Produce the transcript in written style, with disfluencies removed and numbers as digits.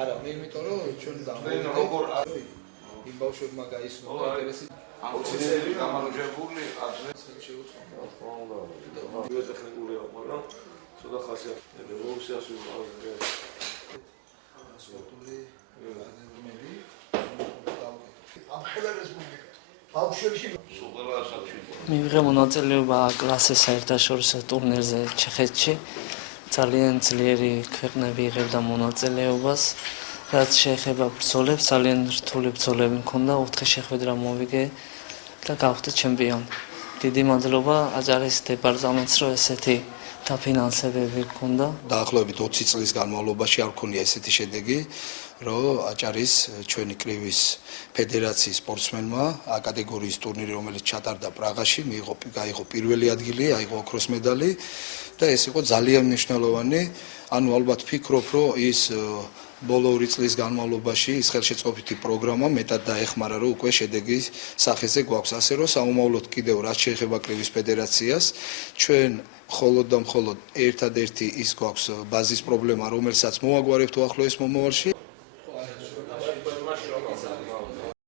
არა, მე იმიტომ რომ ჩვენ დავწერთ იმ ბავშვებმა გაისმო ინტერესი აუცილებელი გამარჯვებული აზრი შეუძლია. ტექნიკურია, მაგრამ ცოტა ხასიათი რევოლუციას ვიყავი. სპორტული გაზეთები ამ ყველა რესპუბლიკას ბავშვებში სუპერა საჩი მივიღე მონაწილეობა კლასის საერთაშორისო ტურნირზე ჩეხეთში. ძალიან ძლიერი ქვეყნები იღებდა მონაწილეობას. რაც შეეხება ბრძოლებს, ძალიან რთული ბრძოლები მქონდა, 4 შეხვედრა მოვიგე და გავხდი ჩემპიონი. დიდი მადლობა აჭარის დეპარტამენტს, რომ ესეთი დაფინანსებები მქონდა. დაახლოებით 20 წლის განმავლობაში არ მქონია ესეთი შედეგი, რომ აჭარის ჩვენი კრივის ფედერაციის სპორტსმენმა A კატეგორიის ტურნირი, რომელიც ჩატარდა პრაღაში, გაიღო პირველი ადგილი, აიღო ოქროს მედალი და ეს იყო ძალიან მნიშვნელოვანი. ანუ ალბათ ფიქრობ, რომ ის ბოლო 2 წლის განმავლობაში ის ხელშეწყობითი პროგრამა მეტად დაეხმარა, რომ უკვე შედეგის სახეზე გვაქვს. ასე რომ საომავლოდ კიდევ რაც შეეხება კრივის ფედერაციას, ჩვენ მხოლოდ და მხოლოდ ერთადერთი ის გვაქვს ბაზის პრობლემა, რომელსაც მოვაგვარებთ უახლოეს მომავალში.